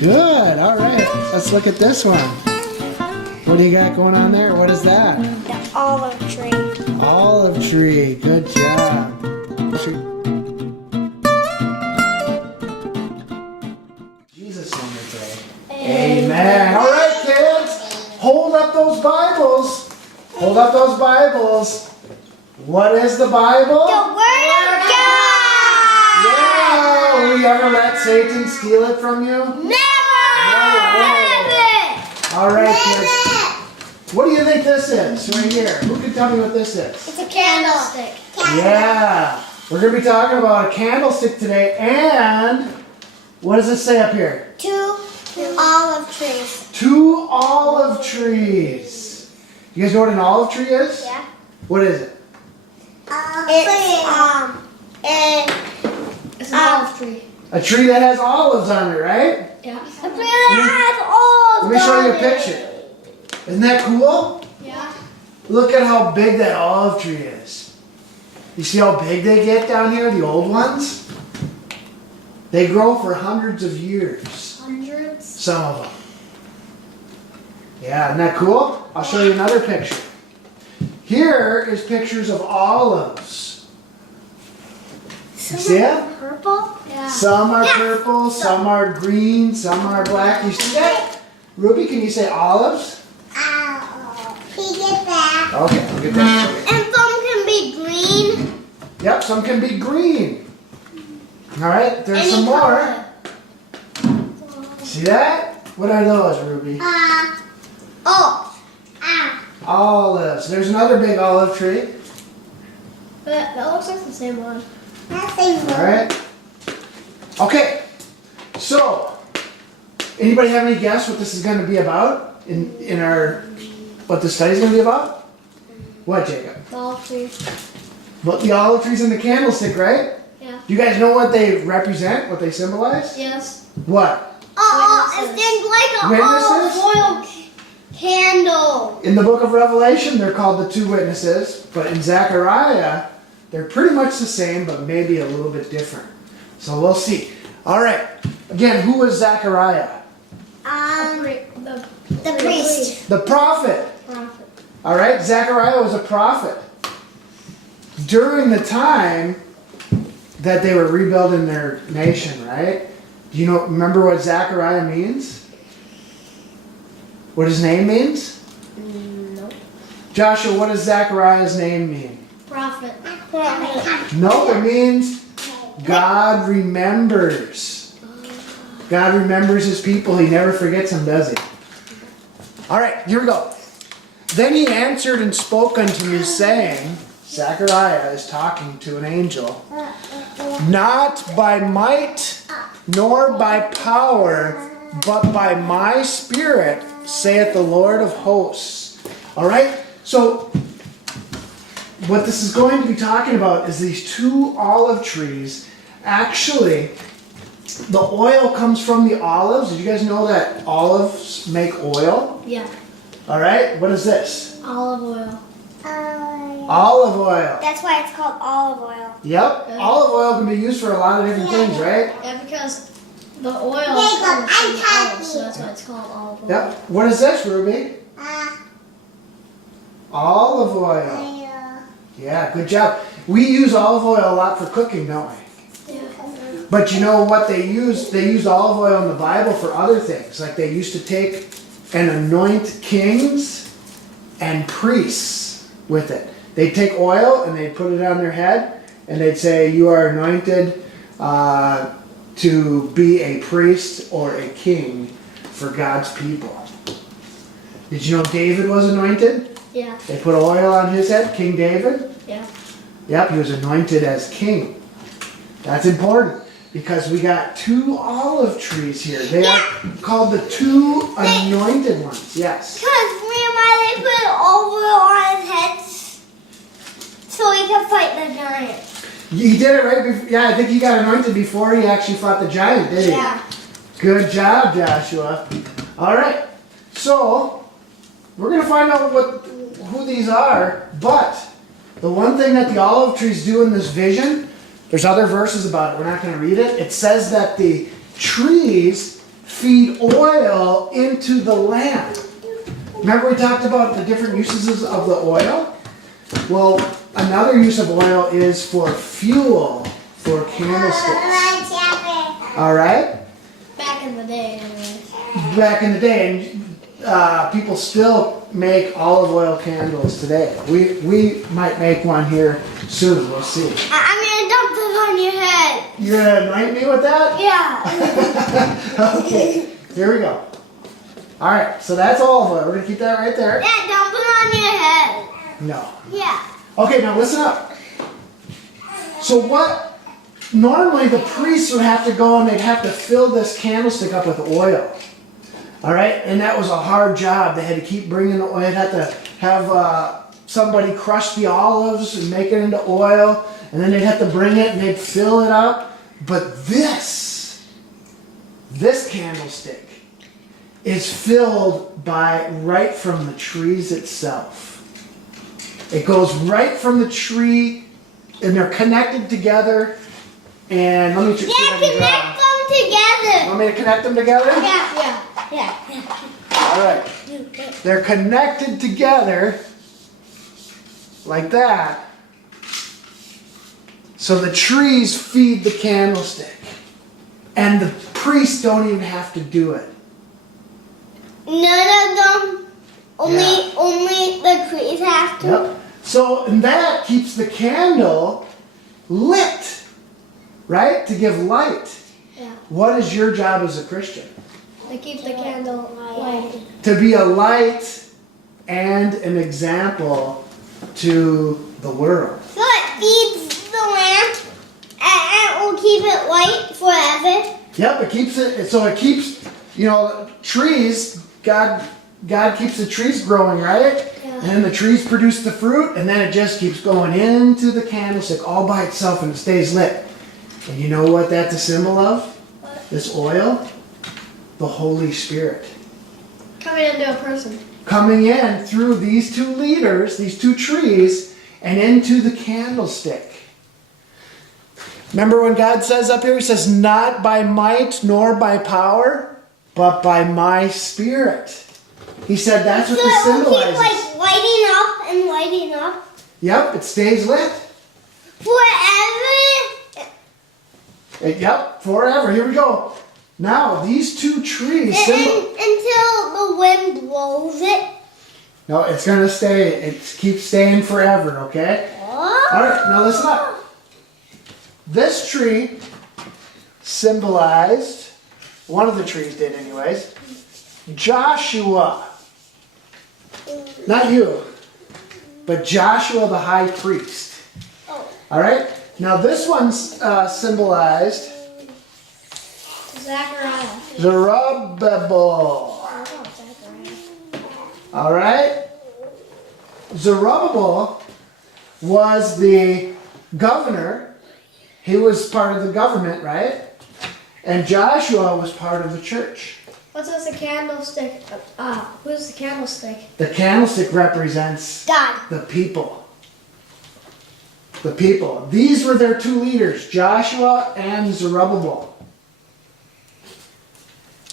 Good. All right. Let's look at this one. What do you got going on there? What is that? The olive tree. Olive tree. Good job. Jesus name we pray. Amen. All right, kids. Hold up those Bibles. Hold up those Bibles. What is the Bible? The Word of God! Yeah. Will you ever let Satan steal it from you? Never! All right, kids. What do you think this is right here? Who can tell me what this is? It's a candlestick. Yeah. We're going to be talking about a candlestick today, and what does it say up here? 2 olive trees. 2 olive trees. You guys know what an olive tree is? Yeah. What is it? It's an olive tree. A tree that has olives on it, right? Yeah. A tree that has olives. Let me show you a picture. Isn't that cool? Yeah. Look at how big that olive tree is. You see how big they get down here, the old ones? They grow for hundreds of years. Hundreds. Some of them. Yeah, isn't that cool? I'll show you another picture. Here is pictures of olives. You see it? Purple? Yeah. Some are purple, some are green, some are black. You see that? Ruby, can you say olives? He get that. Okay, I'll get that for you. And some can be green. Yep, some can be green. All right, there's some more. See that? What are those, Ruby? Olives. There's another big olive tree. But that looks like the same one. All right. Okay. So, anybody have any guess what this is going to be about in our what the study's going to be about? What, Jacob? The olive tree. Well, the olive trees and the candlestick, right? Yeah. Do you guys know what they represent? What they symbolize? Yes. What? It's like an Witnesses? olive oil candle. In the book of Revelation, they're called the 2 witnesses, but in Zechariah, they're pretty much the same, but maybe a little bit different. So we'll see. All right. Again, who was Zechariah? The priest. The prophet. All right. Zechariah was a prophet. During the time that they were rebuilding their nation, right? Do you remember what Zechariah means? What his name means? No. Joshua, what does Zechariah's name mean? Prophet. No, it means God remembers. God remembers his people. He never forgets them, does he? All right, here we go. Then he answered and spoke unto me, saying, Zechariah is talking to an angel, not by might nor by power, but by my spirit, saith the Lord of hosts. All right, so what this is going to be talking about is these 2 olive trees. Actually, the oil comes from the olives. Did you guys know that olives make oil? Yeah. All right, what is this? Olive oil. Olive oil. That's why it's called olive oil. Yep, olive oil can be used for a lot of different things, right? Yeah, because the oil comes from the olive, so that's why it's called olive oil. Yep. What is this, Ruby? Olive oil. Yeah, good job. We use olive oil a lot for cooking, don't we? Yeah. But you know what they use? They use olive oil in the Bible for other things. Like they used to take and anoint kings and priests with it. They'd take oil and they'd put it on their head and they'd say, you are anointed to be a priest or a king for God's people. Did you know David was anointed? Yeah. They put oil on his head, King David. Yeah. Yep, he was anointed as king. That's important because we got 2 olive trees here. They are called the 2 anointed ones. Yes. Because Nehemiah, they put oil on his head so he could fight the giant. He did it right before. Yeah, I think he got anointed before he actually fought the giant, did he? Yeah. Good job, Joshua. All right. So, we're going to find out who these are, but the one thing that the olive trees do in this vision, there's other verses about it, we're not going to read it. It says that the trees feed oil into the lamp. Remember we talked about the different uses of the oil? Well, another use of oil is for fuel for candlesticks. All right? Back in the day, anyway. Back in the day, and people still make olive oil candles today. We might make one here soon. We'll see. I'm gonna dump this on your head. You're gonna anoint me with that? Yeah. Okay, here we go. All right, so that's olive oil. We're gonna keep that right there. Yeah, dump it on your head. No. Yeah. Okay, now listen up. So what? Normally the priests would have to go and they'd have to fill this candlestick up with oil. All right, and that was a hard job. They had to keep bringing the oil. They'd have to have somebody crush the olives and make it into oil, and then they'd have to bring it and they'd fill it up. But this candlestick is filled by right from the trees itself. It goes right from the tree, and they're connected together. And let me just Connect them together. Want me to connect them together? Yeah. All right. They're connected together like that. So the trees feed the candlestick. And the priests don't even have to do it. None of them. Only the trees have to. Yep. So, and that keeps the candle lit, right? To give light. Yeah. What is your job as a Christian? To keep the candle lighted. To be a light and an example to the world. So it feeds the lamp and it will keep it light forever. Yep, it keeps it, so it keeps, trees, God keeps the trees growing, right? Yeah. And then the trees produce the fruit, and then it just keeps going into the candlestick all by itself, and it stays lit. And you know what that's a symbol of? This oil? The Holy Spirit. Coming into a person. Coming in through these two leaders, these two trees, and into the candlestick. Remember when God says up here, He says, not by might nor by power, but by my Spirit. He said that's what this symbolizes. So it will keep lighting up and lighting up. Yep, it stays lit. Forever. Yep, forever. Here we go. Now, these two trees Until the wind blows it. No, it's going to stay. It keeps staying forever, okay? Oh. All right, now listen up. This tree symbolized, one of the trees did anyways, Joshua. Not you, but Joshua the high priest. Oh. All right? Now this one's symbolized Zechariah. Zerubbabel. All right? Zerubbabel was the governor. He was part of the government, right? And Joshua was part of the church. What's this, a candlestick? Who's the candlestick? The candlestick represents God. the people. The people. These were their two leaders, Joshua and Zerubbabel.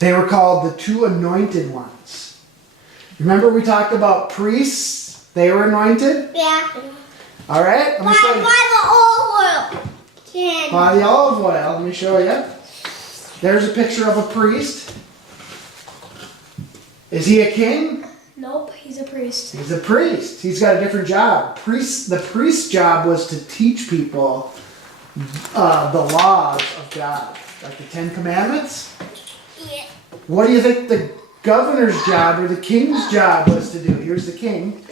They were called the two anointed ones. Remember we talked about priests? They were anointed? Yeah. All right? Let me show you. By the olive oil. By the olive oil. Let me show you. There's a picture of a priest. Is he a king? Nope, he's a priest. He's a priest. He's got a different job. The priest's job was to teach people the laws of God, like the Ten Commandments. Yeah. What do you think the governor's job or the king's job was to do? Here's the king.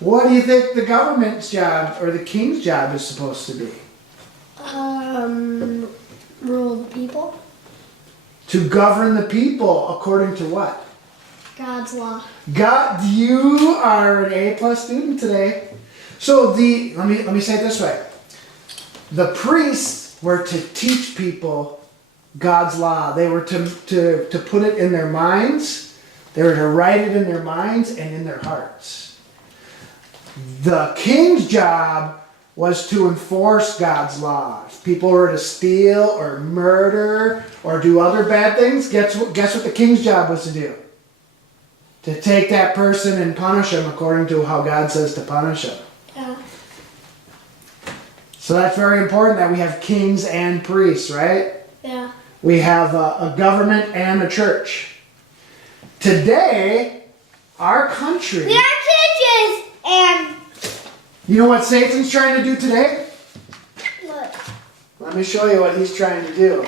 What do you think the government's job or the king's job is supposed to be? Rule the people. To govern the people according to what? God's law. God, you are an A+ student today. So let me say it this way. The priests were to teach people God's law. They were to put it in their minds. They were to write it in their minds and in their hearts. The king's job was to enforce God's law. If people were to steal or murder or do other bad things, guess what the king's job was to do? To take that person and punish them according to how God says to punish them. Yeah. So that's very important that we have kings and priests, right? Yeah. We have a government and a church. Today, our country... We are churches and... You know what Satan's trying to do today? What? Let me show you what he's trying to do.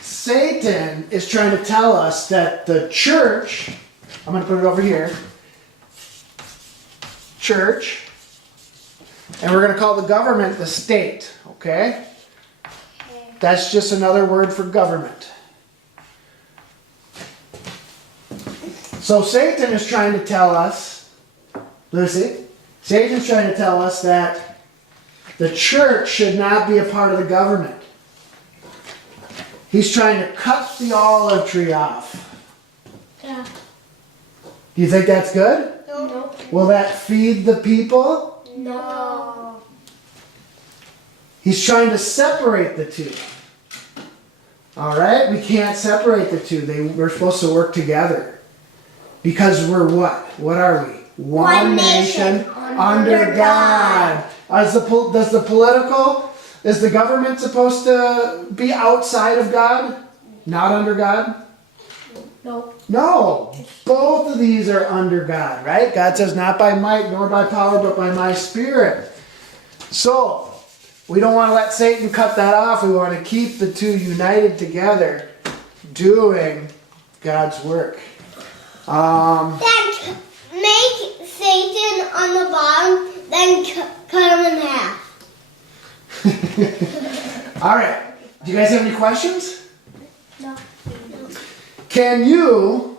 Satan is trying to tell us that the church, I'm going to put it over here, church, and we're going to call the government the state, okay? That's just another word for government. So Satan is trying to tell us, Lucy, Satan's trying to tell us that the church should not be a part of the government. He's trying to cut the olive tree off. Yeah. Do you think that's good? No. Will that feed the people? No. He's trying to separate the two. All right? We can't separate the two. We're supposed to work together. Because we're what? What are we? One nation under God. Is the government supposed to be outside of God? Not under God? No. No. Both of these are under God, right? God says, not by might nor by power, but by my spirit. So, we don't want to let Satan cut that off. We want to keep the two united together, doing God's work. Then make Satan on the bottom, then cut him in half. All right. Do you guys have any questions? No. Can you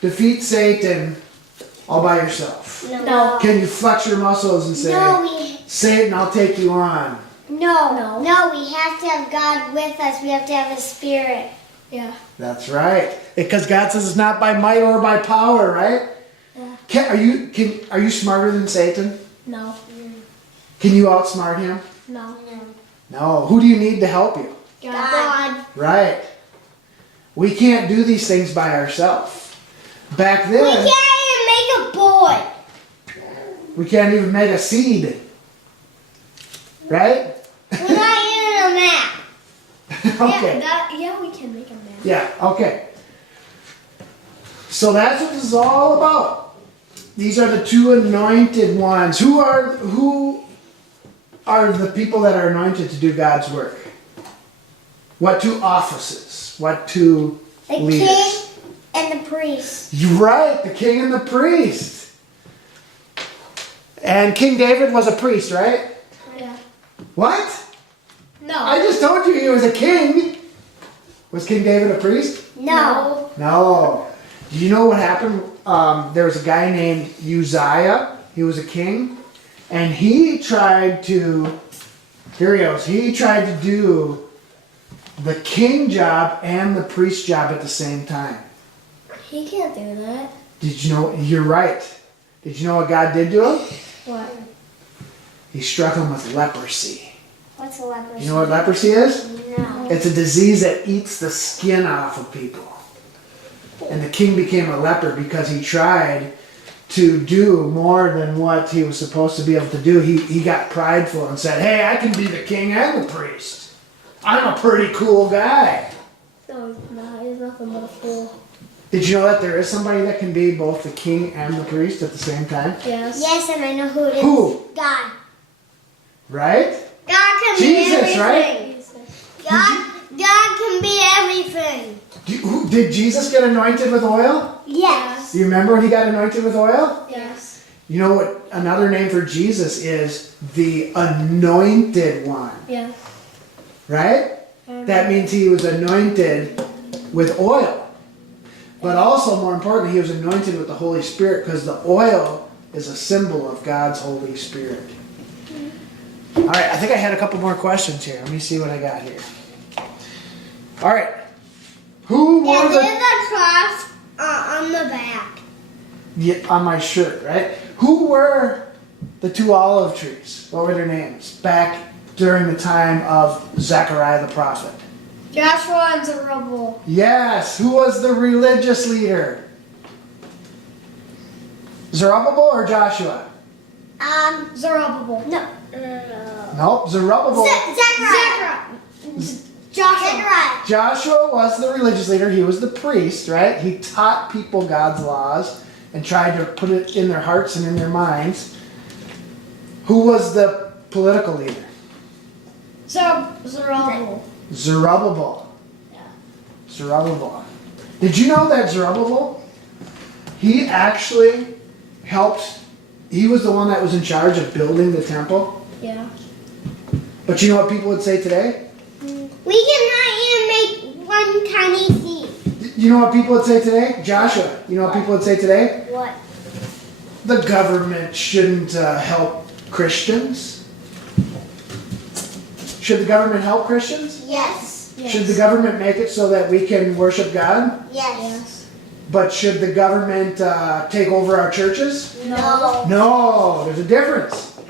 defeat Satan all by yourself? No. Can you flex your muscles and say, Satan, I'll take you on? No, we have to have God with us. We have to have His Spirit. Yeah. That's right. Because God says it's not by might or by power, right? Yeah. Are you smarter than Satan? No. Can you outsmart him? No. No. Who do you need to help you? God. Right. We can't do these things by ourselves. Back then, We can't even make a boy. we can't even make a seed. Right? We're not even a map. Okay. Yeah, we can make a map. Yeah, okay. So that's what this is all about. These are the two anointed ones. Who are the people that are anointed to do God's work? What two offices? What two leaders? The king and the priest. You're right, the king and the priest. And King David was a priest, right? Yeah. What? No. I just told you he was a king. Was King David a priest? No. No. Do you know what happened? There was a guy named Uzziah. He was a king. And he tried to, here he goes, he tried to do the king job and the priest job at the same time. He can't do that. Did you know, you're right. Did you know what God did to him? What? He struck him with leprosy. What's a leprosy? You know what leprosy is? No. It's a disease that eats the skin off of people. And the king became a leper because he tried to do more than what he was supposed to be able to do. He got prideful and said, hey, I can be the king and the priest. I'm a pretty cool guy. No, he's not. He's nothing but a fool. Did you know that there is somebody that can be both the king and the priest at the same time? Yes. Yes, and I know who it is. Who? God. Right? God can Jesus, be everything. Right? God can be everything. Did Jesus get anointed with oil? Yes. Do you remember when he got anointed with oil? Yes. You know what another name for Jesus is? The anointed one. Yes. Right? That means he was anointed with oil. But also, more importantly, he was anointed with the Holy Spirit because the oil is a symbol of God's Holy Spirit. All right, I think I had a couple more questions here. Let me see what I got here. All right. Who Yeah, were there's the... a cross on the back. Yeah, on my shirt, right? Who were the 2 olive trees? What were their names? Back during the time of Zechariah the prophet. Joshua and Zerubbabel. Yes, who was the religious leader? Zerubbabel or Joshua? Zerubbabel. No. Nope, Zerubbabel. Zechariah. Joshua. Joshua was the religious leader. He was the priest, right? He taught people God's laws and tried to put it in their hearts and in their minds. Who was the political leader? Zerubbabel. Zerubbabel. Yeah. Zerubbabel. Did you know that Zerubbabel, he actually helped, he was the one that was in charge of building the temple? Yeah. But you know what people would say today? We cannot even make one tiny seed. You know what people would say today? Joshua, you know what people would say today? What? The government shouldn't help Christians. Should the government help Christians? Yes. Should the government make it so that we can worship God? Yes. But should the government take over our churches? No. No, there's a difference.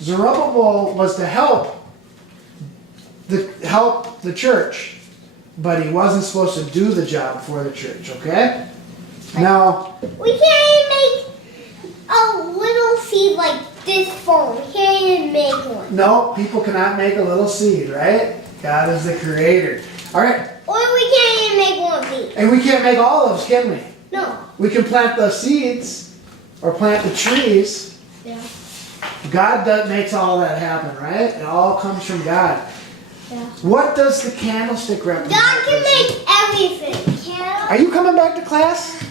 Zerubbabel was to help the church, but he wasn't supposed to do the job for the church, okay? Now, We can't even make a little seed like this phone. We can't even make one. no, people cannot make a little seed, right? God is the creator. All right, Or we can't even make one of these. and we can't make olives, can we? No. We can plant the seeds or plant the trees. Yeah. God makes all that happen, right? It all comes from God. Yeah. What does the candlestick represent? God can make everything. Are you coming back to class?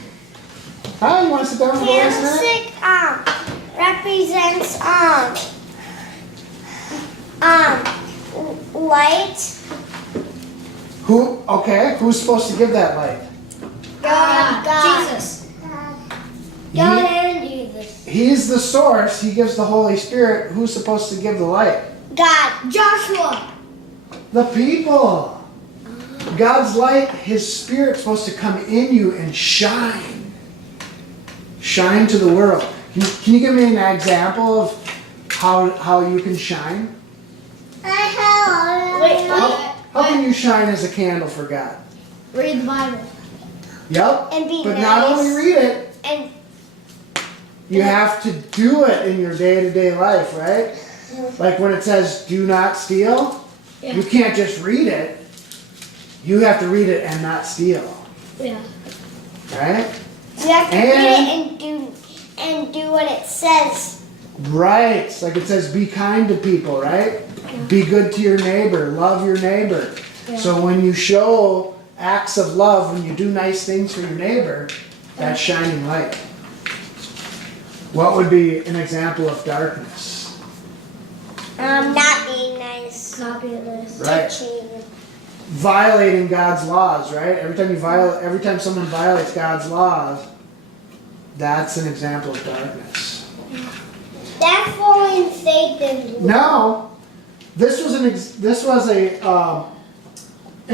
Huh? You want to sit down and go listen to it? Candlestick represents light. Who? Okay. Who's supposed to give that light? God. Jesus. God and Jesus. He's the source. He gives the Holy Spirit. Who's supposed to give the light? God. Joshua. The people. God's light, His Spirit's supposed to come in you and shine. Shine to the world. Can you give me an example of how you can shine? Wait, How can you shine as a candle for God? read the Bible. Yep. And be But nice. not only read it, And you have to do it in your day-to-day life, right? Like when it says do not steal, Yeah. you can't just read it. You have to read it and not steal, Yeah. right? you have to And- read it and do what it says. Right. Like it says be kind to people, right? Be good to your neighbor, love your neighbor. Yeah. So when you show acts of love, when you do nice things for your neighbor, that's shining light. What would be an example of darkness? Not being nice. Not being nice. Right. Violating God's laws, right? Every time someone violates God's laws, that's an example of darkness. That's following Satan's law. Now, this was an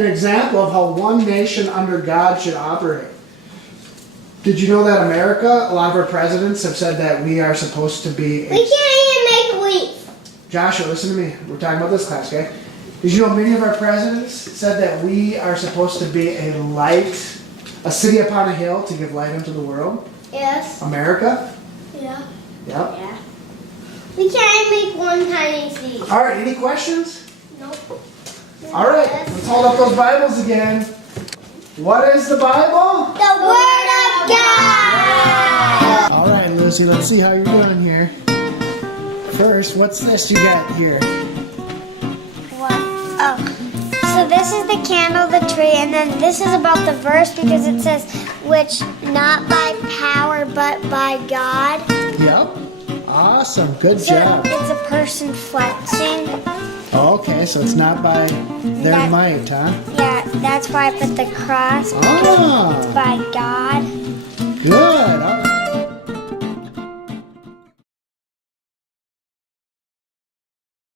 example of how one nation under God should operate. Did you know that America, a lot of our presidents have said that we are supposed to be We can't even make a leaf. Joshua, listen to me. We're talking about this class, okay? Did you know many of our presidents said that we are supposed to be a light, a city upon a hill to give light unto the world? Yes. America? Yeah. Yep. Yeah. We can't make one tiny seed. All right, any questions? Nope. All right, let's hold up those Bibles again. What is the Bible? The Word of God. All right, Lucy, let's see how you're doing here. First, what's this you got here? What? Oh. So this is the candle, the tree, and then this is about the verse because it says, which not by power but by God. Yep. Awesome. Good So job. it's a person flexing. Okay, so it's not by their That- might, huh? Yeah, that's why I put the cross. Ah, By God. good. All right.